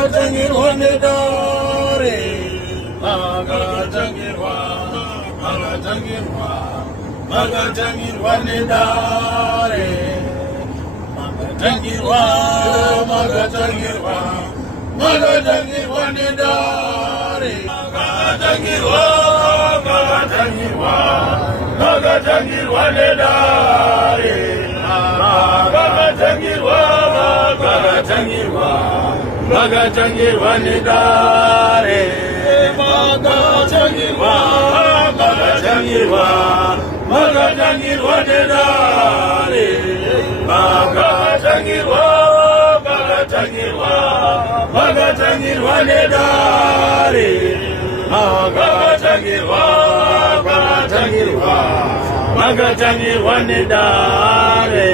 magatangirwa nedare magatangirwa magatangirwa nedare magatangirwa nedare magatangirwa nedare magatangirwa nedare magatangirwa nedare magatangirwa nedare magatangirwa nedare